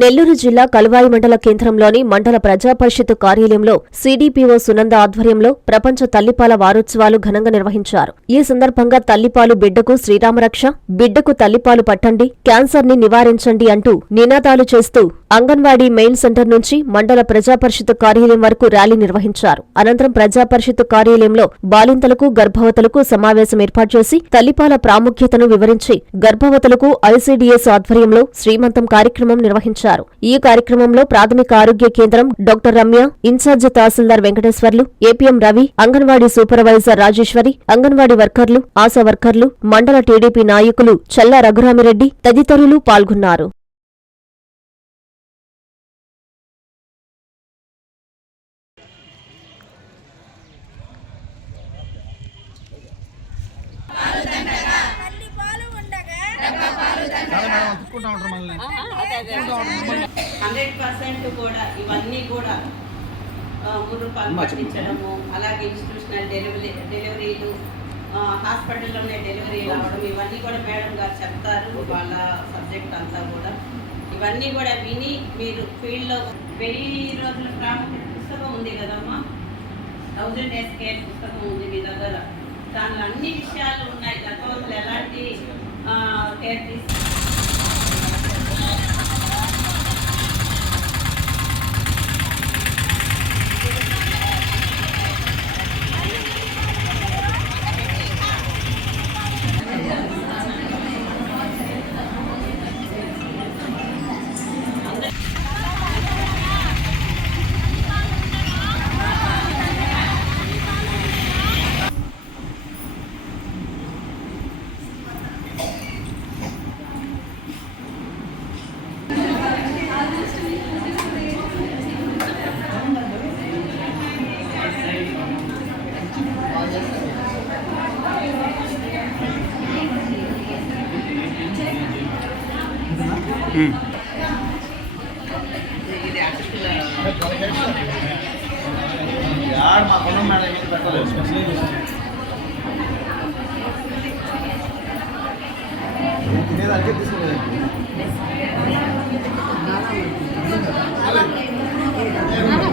నెల్లూరు జిల్లా కలువాయి మండల కేంద్రంలోని మండల ప్రజా పరిషత్ కార్యాలయంలో సిడిపిఓ సునంద ఆధ్వర్యంలో ప్రపంచ తల్లిపాల వారోత్సవాలు ఘనంగా నిర్వహించారు. ఈ సందర్భంగా తల్లిపాలు బిడ్డకు శ్రీరామరక్ష, బిడ్డకు తల్లిపాలు పట్టండి, క్యాన్సర్ ని నివారించండి అంటూ నినాదాలు చేస్తూ అంగన్వాడీ మెయిన్ సెంటర్ నుంచి మండల ప్రజా పరిషత్ కార్యాలయం వరకు ర్యాలీ నిర్వహించారు. అనంతరం ప్రజా పరిషత్ కార్యాలయంలో బాలింతలకు, గర్భవతులకు సమావేశం ఏర్పాటు చేసి తల్లిపాల ప్రాముఖ్యతను వివరించి గర్భవతులకు ఐసీడీఎస్ ఆధ్వర్యంలో శ్రీమంతం కార్యక్రమం నిర్వహించారు. ఈ కార్యక్రమంలో ప్రాథమిక ఆరోగ్య కేంద్రం డాక్టర్ రమ్య, ఇన్ఛార్జ్ తహసీల్దార్ వెంకటేశ్వర్లు, ఏపీఎం రవి, అంగన్వాడీ సూపర్వైజర్ రాజేశ్వరి, అంగన్వాడీ వర్కర్లు, ఆశా వర్కర్లు, మండల టీడీపీ నాయకులు చల్లా రఘురామిరెడ్డి తదితరులు పాల్గొన్నారు. కూడా ఇవన్నీ కూడా ముర్రుపాలు పట్టించడము, అలాగే ఇన్స్టిట్యూషనల్ డెలివరీలు, హాస్పిటల్లోనే డెలివరీలు అవ్వడం, ఇవన్నీ కూడా మేడం గారు చెప్తారు. వాళ్ళ సబ్జెక్ట్ అంతా కూడా ఇవన్నీ కూడా విని మీరు ఫీల్డ్లో 1000 రోజుల ప్రాముఖ్యత పుస్తకం ఉంది కదమ్మా, 1000 days కేర్ పుస్తకం ఉంది మీ దగ్గర. దానిలో అన్ని విషయాలు ఉన్నాయి. గర్భవతులు ఎలాంటి కేర్ తీసుకు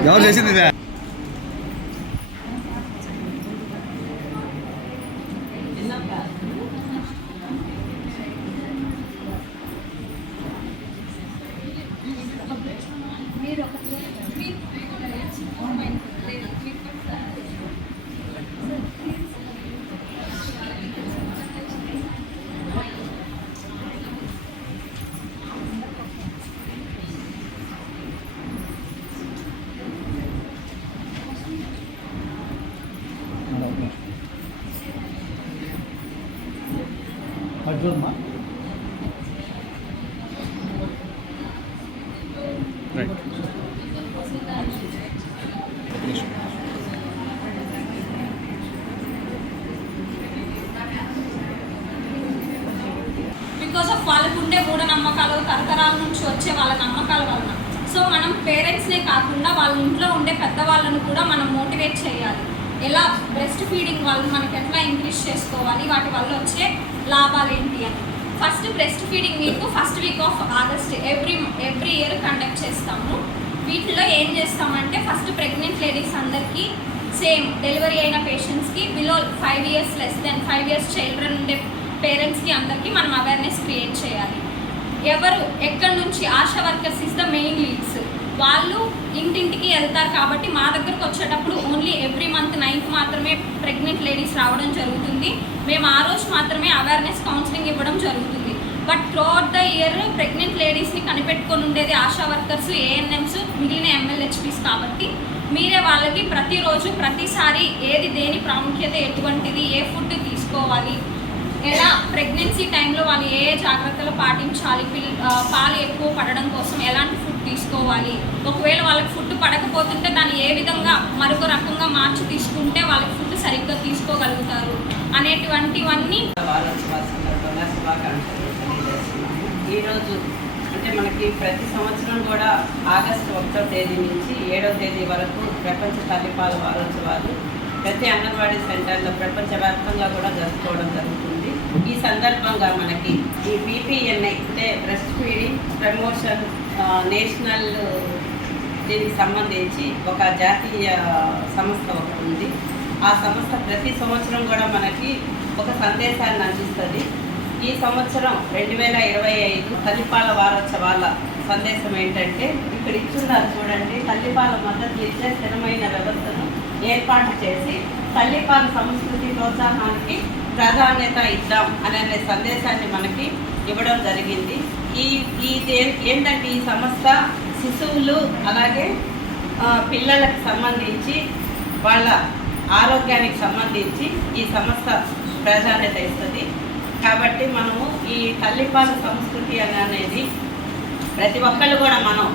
ఎవరు చేసింది రైట్. బికాస్ ఆఫ్ వాళ్ళకు ఉండే మూఢనమ్మకాలు, తరతరాల నుంచి వచ్చే వాళ్ళ నమ్మకాల వలన. సో మనం పేరెంట్స్నే కాకుండా వాళ్ళ ఇంట్లో ఉండే పెద్దవాళ్ళను కూడా మనం మోటివేట్ చేయాలి. ఎలా బ్రెస్ట్ ఫీడింగ్ వల్ల మనకి ఎట్లా ఇంక్రీజ్ చేసుకోవాలి, వాటి వల్ల వచ్చే లాభాలు ఏంటి అని. ఫస్ట్ బ్రెస్ట్ ఫీడింగ్ మీకు first week off August every year conduct చేస్తాము. వీటిలో ఏం చేస్తామంటే ఫస్ట్ ప్రెగ్నెంట్ లేడీస్ అందరికీ సేమ్ డెలివరీ అయిన పేషెంట్స్కి below 5 years less than 5 years children ఉండే పేరెంట్స్కి అందరికీ మనం అవేర్నెస్ క్రియేట్ చేయాలి. ఎవరు ఎక్కడి నుంచి ASHA workers is the main leads. వాళ్ళు ఇంటింటికి వెళ్తారు కాబట్టి మా దగ్గరకు వచ్చేటప్పుడు ఓన్లీ ఎవ్రీ మంత్ 9th మాత్రమే ప్రెగ్నెంట్ లేడీస్ రావడం జరుగుతుంది. మేము ఆ రోజు మాత్రమే అవేర్నెస్ కౌన్సిలింగ్ ఇవ్వడం జరుగుతుంది. But throughout the year pregnant లేడీస్ని కనిపెట్టుకొని ఉండేది ఆశా వర్కర్స్, ఏఎన్ఎంస్, మిగిలిన MLHPs కాబట్టి మీరే వాళ్ళకి ప్రతిరోజు ప్రతిసారి ఏది దేని ప్రాముఖ్యత ఎటువంటిది, ఏ ఫుడ్ తీసుకోవాలి, ఎలా ప్రెగ్నెన్సీ టైంలో వాళ్ళు ఏ జాగ్రత్తలు పాటించాలి, పాలు ఎక్కువ పడడం కోసం ఎలాంటి ఫుడ్ తీసుకోవాలి, ఒకవేళ వాళ్ళకి ఫుడ్ పడకపోతుంటే దాన్ని ఏ విధంగా మరొక రకంగా మార్చి తీసుకుంటే వాళ్ళకి ఫుడ్ సరిగ్గా తీసుకోగలుగుతారు అనేటువంటివన్నీ ఈరోజు అంటే మనకి ప్రతి సంవత్సరం కూడా ఆగస్టు 1వ తేదీ నుంచి 7వ తేదీ వరకు ప్రపంచ తల్లిపాల వారోత్సవాలు ప్రతి అంగన్వాడీ సెంటర్లో ప్రపంచవ్యాప్తంగా కూడా జరుపుకోవడం జరుగుతుంది. ఈ సందర్భంగా మనకి ఈ BPNI అంటే బ్రెస్ట్ ఫీడింగ్ ప్రమోషన్ నేషనల్ దీనికి సంబంధించి ఒక జాతీయ సంస్థ ఒకటి ఉంది. ఆ సంస్థ ప్రతి సంవత్సరం కూడా మనకి ఒక సందేశాన్ని అందిస్తుంది. ఈ సంవత్సరం 2025 తల్లిపాల వారోత్సవాల సందేశం ఏంటంటే ఇక్కడ ఇచ్చున్నారు చూడండి, తల్లిపాల మద్దతు ఇచ్చే స్థిరమైన వ్యవస్థను ఏర్పాటు చేసి తల్లిపాల సంస్కృతి ప్రోత్సాహానికి ప్రాధాన్యత ఇద్దాం అనే సందేశాన్ని మనకి ఇవ్వడం జరిగింది. ఏంటంటే ఈ సంస్థ శిశువులు అలాగే పిల్లలకు సంబంధించి వాళ్ళ ఆరోగ్యానికి సంబంధించి ఈ సంస్థ ప్రాధాన్యత ఇస్తుంది. కాబట్టి మనము ఈ తల్లిపాల సంస్కృతి అనేది ప్రతి ఒక్కళ్ళు కూడా మనం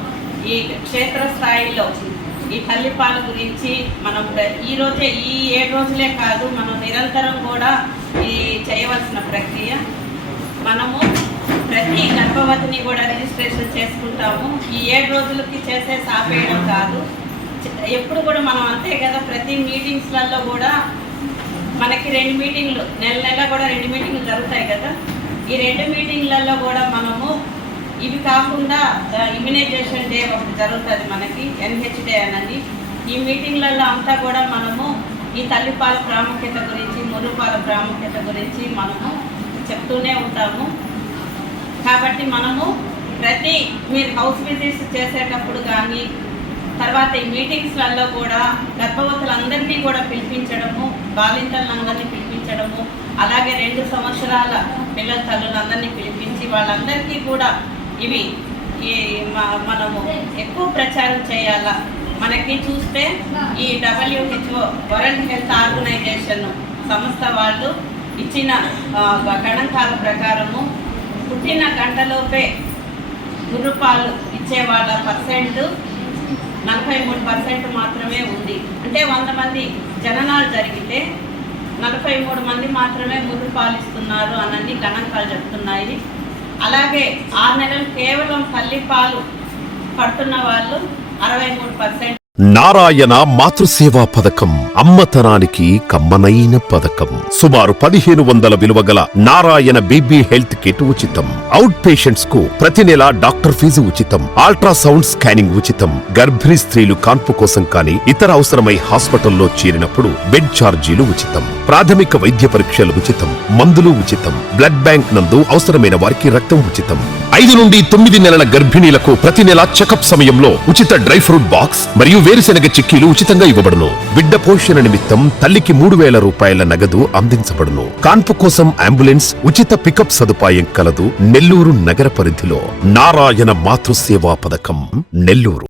ఈ క్షేత్రస్థాయిలో ఈ తల్లిపాల గురించి మనం ఈరోజే ఈ 7 రోజులే కాదు, మనం నిరంతరం కూడా ఈ చేయవలసిన ప్రక్రియ. మనము ప్రతి గర్భవతిని కూడా రిజిస్ట్రేషన్ చేసుకుంటాము. ఈ 7 రోజులకి చేసే ఆపేయడం కాదు, ఎప్పుడు కూడా మనం అంతే కదా. ప్రతి మీటింగ్స్లలో కూడా మనకి 2 మీటింగ్లు నెల కూడా 2 మీటింగ్లు జరుగుతాయి కదా. ఈ 2 మీటింగ్లలో కూడా మనము ఇవి కాకుండా ఇమ్యునైజేషన్ డే ఒకటి జరుగుతుంది మనకి, NH డే అనేది. ఈ మీటింగ్లలో అంతా కూడా మనము ఈ తల్లిపాల ప్రాముఖ్యత గురించి, మునుపాల ప్రాముఖ్యత గురించి మనము చెప్తూనే ఉంటాము. కాబట్టి మనము మీరు హౌస్ విజిట్స్ చేసేటప్పుడు కానీ తర్వాత ఈ మీటింగ్స్లలో కూడా గర్భవతులందరినీ కూడా పిలిపించడము, బాలింతలందరినీ పిలిపించడము, అలాగే 2 సంవత్సరాల పిల్లల తల్లులందరినీ పిలిపించి వాళ్ళందరికీ కూడా ఇవి మనము ఎక్కువ ప్రచారం చేయాలా. మనకి చూస్తే ఈ WHO వరల్డ్ హెల్త్ ఆర్గనైజేషన్ సంస్థ వాళ్ళు ఇచ్చిన గణాంకాల ప్రకారము పుట్టిన గంటలోపే గుర్రుపాలు ఇచ్చే వాళ్ళ పర్సెంట్ 43% మాత్రమే ఉంది. అంటే 100 మంది జననాలు జరిగితే 43 మంది మాత్రమే ముర్రు పాలిస్తున్నారు అన్నది గణాంకాలు చెప్తున్నాయి. అలాగే 6 నెలలు కేవలం తల్లిపాలు పడుతున్న వాళ్ళు 63%. నారాయణ మాతృసేవా పథకం అమ్మతనానికి కమ్మనైన పథకం. సుమారు 1500 విలువ గల నారాయణ బేబీ హెల్త్ కిట్ ఉచితం. అవుట్ పేషెంట్స్ కు ప్రతి నెల డాక్టర్ ఫీజు ఉచితం. అల్ట్రాసౌండ్ స్కానింగ్ ఉచితం. గర్భిణీ స్త్రీలు కాన్పు కోసం కానీ ఇతర అవసరమై హాస్పిటల్లో చేరినప్పుడు బెడ్ ఛార్జీలు ఉచితం. ప్రాథమిక వైద్య పరీక్షలు ఉచితం. మందులు ఉచితం. బ్లడ్ బ్యాంక్ నందు అవసరమైన వారికి రక్తం ఉచితం. 5 నుండి 9 నెలల గర్భిణీలకు ప్రతి నెల చెకప్ సమయంలో ఉచిత డ్రై ఫ్రూట్ బాక్స్ మరియు వేరుశెనగ చిక్కీలు ఉచితంగా ఇవ్వబడును. బిడ్డ పోషణ నిమిత్తం తల్లికి 3000 రూపాయల నగదు అందించబడును. కాన్పు కోసం అంబులెన్స్ ఉచిత పికప్ సదుపాయం కలదు. నెల్లూరు నగర పరిధిలో నారాయణ మాతృసేవా పథకం, నెల్లూరు.